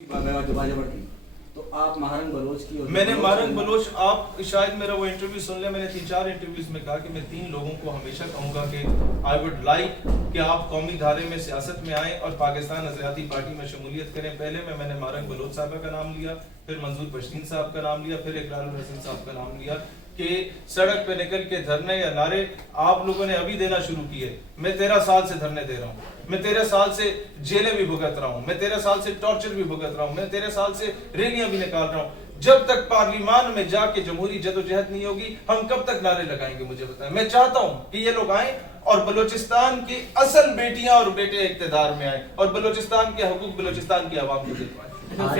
تو آپ مہرنگ بلوچ کی میں نے مہرنگ بلوچ، آپ شاید میرا وہ انٹرویو سن لیں، میں نے 3-4 انٹرویوز میں کہا کہ میں 3 لوگوں کو ہمیشہ کہوں گا کہ آئی وڈ لائک کہ آپ قومی دھارے میں سیاست میں آئیں اور پاکستان نظریاتی پارٹی میں شمولیت کریں۔ پہلے میں نے مہرنگ بلوچ صاحبہ کا نام لیا، پھر منظور پشتین صاحب کا نام لیا، پھر اقرار الحسن صاحب کا نام لیا کہ سڑک پہ نکل کے دھرنے یا نعرے آپ لوگوں نے ابھی دینا شروع کیے۔ میں 13 سال سے دھرنے دے رہا ہوں، میں 13 سال سے جیلیں بھی بھگت رہا ہوں، میں 13 سال سے ٹارچر بھی بھگت رہا ہوں، میں 13 سال سے ریلیاں بھی نکال رہا ہوں۔ جب تک پارلیمان میں جا کے جمہوری جدوجہد نہیں ہوگی، ہم کب تک نعرے لگائیں گے؟ مجھے بتائیں۔ میں چاہتا ہوں کہ یہ لوگ آئیں اور بلوچستان کی اصل بیٹیاں اور بیٹے اقتدار میں آئیں اور بلوچستان کے حقوق بلوچستان کی عوام کو دلوائیں۔ آج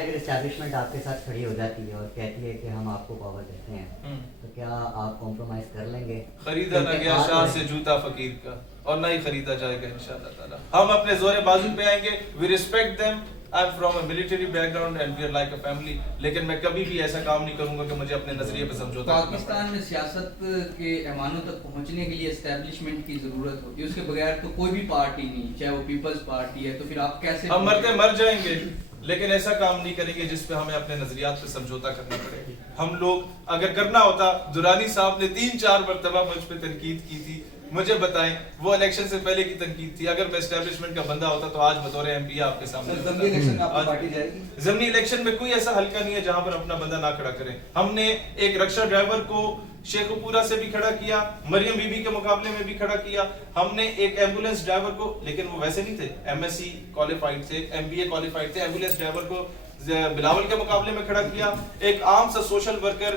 اگر اسٹیبلشمنٹ آپ کے ساتھ کھڑی ہو جاتی ہے اور کہتی ہے کہ ہم آپ کو پاور دیتے ہیں تو کیا آپ کمپرومائز کر لیں گے؟ خریدا نہ گیا شاہ سے جوتا فقیر کا، اور نہ ہی خریدا جائے گا انشاءاللہ تعالی۔ ہم اپنے زور بازو پہ آئیں گے۔ We respect them. I am from a military background and we are like a family, لیکن میں کبھی بھی ایسا کام نہیں کروں گا کہ مجھے اپنے نظریے پہ سمجھوتا کرنا پڑے۔ پاکستان میں سیاست کے ایوانوں تک پہنچنے کے لیے اسٹیبلشمنٹ کی ضرورت ہوتی ہے، اس کے بغیر تو کوئی بھی پارٹی نہیں، چاہے وہ پیپلز پارٹی ہے، تو پھر آپ کیسے؟ ہم مرتے مر جائیں گے لیکن ایسا کام نہیں کریں گے جس پہ ہمیں اپنے نظریات پہ سمجھوتا کرنا پڑے۔ ہم لوگ اگر کرنا ہوتا، درانی صاحب نے 3-4 مرتبہ مجھ پہ تنقید کی تھی، مجھے بتائیں وہ الیکشن سے پہلے کی تنقید تھی۔ اگر میں اسٹیبلشمنٹ کا بندہ ہوتا تو آج بطور ایم پی آپ کے سامنے ضمنی الیکشن میں کوئی ایسا حلقہ نہیں ہے جہاں پر اپنا بندہ نہ کھڑا کریں۔ ہم نے ایک رکشا ڈرائیور کو شیخو پورہ سے بھی کھڑا کیا، مریم بی بی کے مقابلے میں بھی کھڑا کیا۔ ہم نے ایک ایمبولینس ڈرائیور کو، لیکن وہ ویسے نہیں تھے، ایم ایس سی کوالیفائڈ تھے، ایم بی اے کوالیفائڈ تھے، ایمبولینس ڈرائیور کو بلاول کے مقابلے میں کھڑا کیا۔ ایک عام سا سوشل ورکر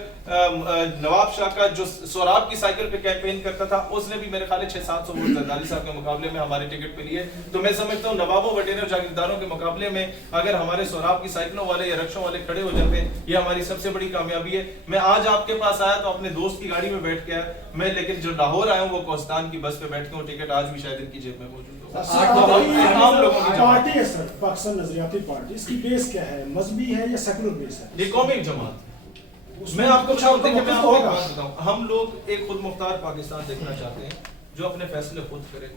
نواب شاہ کا جو سوراب کی سائیکل پہ کیمپین کرتا تھا، اس نے بھی میرے خیال 600-700 ووٹ زرداری صاحب کے مقابلے میں ہمارے ٹکٹ پہ لیے۔ تو میں سمجھتا ہوں نوابوں وڈیروں اور جاگیرداروں کے مقابلے میں اگر ہمارے سوراب کی سائیکلوں والے یا رکشوں والے کھڑے ہو جاتے ہیں، یہ ہماری سب سے بڑی کامیابی ہے۔ میں آج آپ کے پاس آیا تو اپنے دوست کی گاڑی میں بیٹھ کے آیا میں، لیکن جو لاہور آیا ہوں وہ کوہستان کی بس پہ بیٹھ کے ہوں، ٹکٹ آج بھی شاید ان کی جیب میں موجود ہو۔ پارٹی ہے سر، پاکستان نظریاتی پارٹی، اس کی بیس کیا ہے؟ مذہبی ہے یا سیکولر بیس ہے؟ یہ قومی جماعت۔ میں آپ کو بتاؤں، ہم لوگ ایک خود مختار پاکستان دیکھنا چاہتے ہیں جو اپنے فیصلے خود کرے۔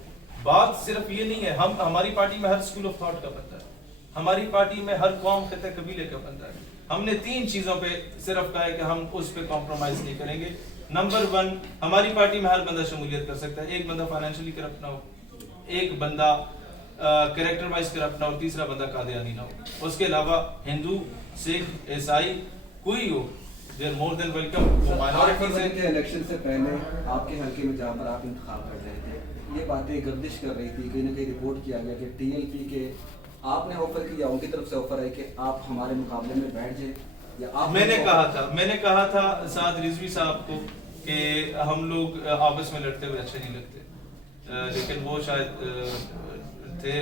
بات صرف یہ نہیں ہے، ہماری پارٹی میں ہر اسکول آف تھاٹ کا بندہ ہے، ہماری پارٹی میں ہر قوم خطے قبیلے کا بندہ ہے۔ ہم نے 3 چیزوں پہ صرف کہا ہے کہ ہم اس پہ کمپرومائز نہیں کریں گے۔ نمبر 1، ہماری پارٹی میں ہر بندہ شمولیت کر سکتا ہے۔ ایک بندہ فائنینشلی کرپٹ نہ ہو، ایک بندہ کریکٹر وائز کرپٹ نہ ہو، تیسرا بندہ قادیانی نہ ہو۔ اس کے علاوہ ہندو، سکھ، عیسائی کوئی ہو، they are more than welcome. Election سے پہلے آپ کے حلقے میں جہاں پر آپ انتخاب کر رہے تھے، یہ باتیں گردش کر رہی تھی، کہیں نہ کہیں رپورٹ کیا گیا کہ ٹی ایل پی کے آپ نے آفر کیا، ان کی طرف سے آفر ہے کہ آپ ہمارے مقابلے میں بیٹھ جائیں، یا آپ میں نے کہا تھا سعد رضوی صاحب کو کہ ہم لوگ آپس میں لڑتے ہوئے اچھے نہیں لگتے، لیکن وہ شاید تھے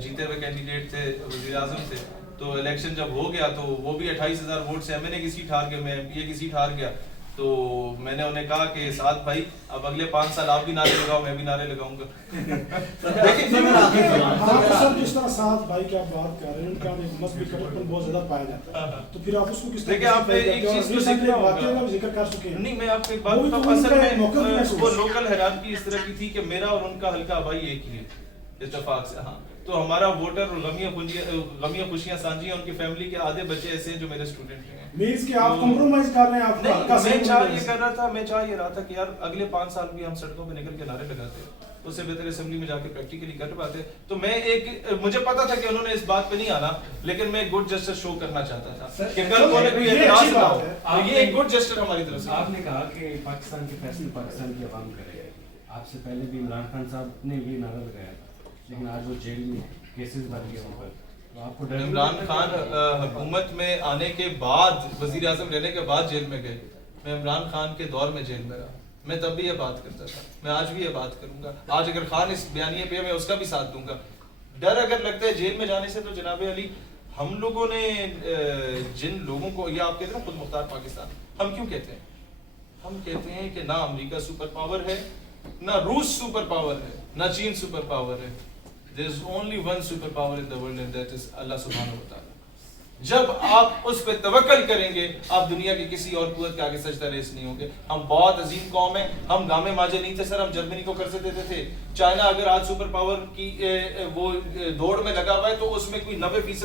جیتے ہوئے کینڈیڈیٹ تھے، وزیر اعظم تھے، تو الیکشن جب ہو گیا تو وہ بھی 28,000 ووٹ سے ایم این اے کی سیٹ ہار گیا، میں ایم پی اے کی سیٹ ہار گیا۔ تو میں نے انہیں کہا کہ سعد بھائی اب اگلے 5 سال آپ بھی نعرے لگاؤ، میں بھی نعرے لگاؤں گا۔ جس طرح سعد بھائی کی آپ بات کر رہے ہیں، ان کا مذہبی کرپٹ بہت زیادہ پایا جاتا ہے، تو پھر آپ اس کو کس دیکھیں آپ ایک چیز کو سیکھنا ہوگا، ذکر کر چکے ہیں۔ نہیں میں آپ کو ایک بات بتاؤں، اصل میں وہ لوکل حیرانگی اس طرح کی تھی کہ میرا اور ان کا حلقہ بھائی ایک ہی ہے اتفاق سے، ہاں، تو ہمارا ووٹر غمیاں خوشیاں سانجی ہیں، ان کی فیملی کے آدھے بچے ایسے ہیں جو میرے اسٹوڈنٹ ہیں۔ مینز کہ آپ کمپرومائز کر رہے ہیں، آپ میں چاہ یہ رہا تھا کہ یار اگلے 5 سال بھی ہم سڑکوں پہ نکل کے نعرے لگاتے ہیں، اس سے بہتر اسمبلی میں جا کے پریکٹیکلی کر پاتے۔ تو میں مجھے پتا تھا کہ انہوں نے اس بات پہ نہیں آنا، لیکن میں گڈ جسٹر شو کرنا چاہتا تھا کہ کل کو کوئی اعتراض نہ ہو۔ یہ ایک گڈ جسٹر ہماری طرف سے۔ آپ نے کہا کہ پاکستان کے فیصلے پاکستان کی عوام کرے گا، آپ سے پہلے بھی عمران خان صاحب نے بھی نعرہ لگایا تھا، لیکن آج وہ جیل میں کیسز بن گئے ان پر۔ عمران خان حکومت میں آنے کے بعد، وزیر اعظم رہنے کے بعد جیل میں گئے، میں عمران خان کے دور میں جیل میں رہا، میں تب بھی یہ بات کرتا تھا، میں آج بھی یہ بات کروں گا۔ آج اگر خان اس بیانیے پہ میں اس کا بھی ساتھ دوں گا۔ ڈر اگر لگتا ہے جیل میں جانے سے تو جناب علی، ہم لوگوں نے جن لوگوں کو، یہ آپ کہتے ہیں نا خود مختار پاکستان، ہم کیوں کہتے ہیں؟ ہم کہتے ہیں کہ نہ امریکہ سپر پاور ہے، نہ روس سپر پاور ہے، نہ چین سپر پاور ہے۔ There is only one superpower in the world and that is Allah subhanahu wa ta'ala۔ جب آپ اس پہ توکل کریں گے، آپ دنیا کی کسی اور قوت کے آگے سجدہ ریز نہیں ہوں گے۔ ہم بہت عظیم قوم ہیں، ہم گامے ماجے نہیں تھے سر، ہم جرمنی کو قرضے دیتے تھے۔ چائنا اگر آج سپر پاور کی وہ دوڑ میں لگا ہوا ہے تو اس میں کوئی 90%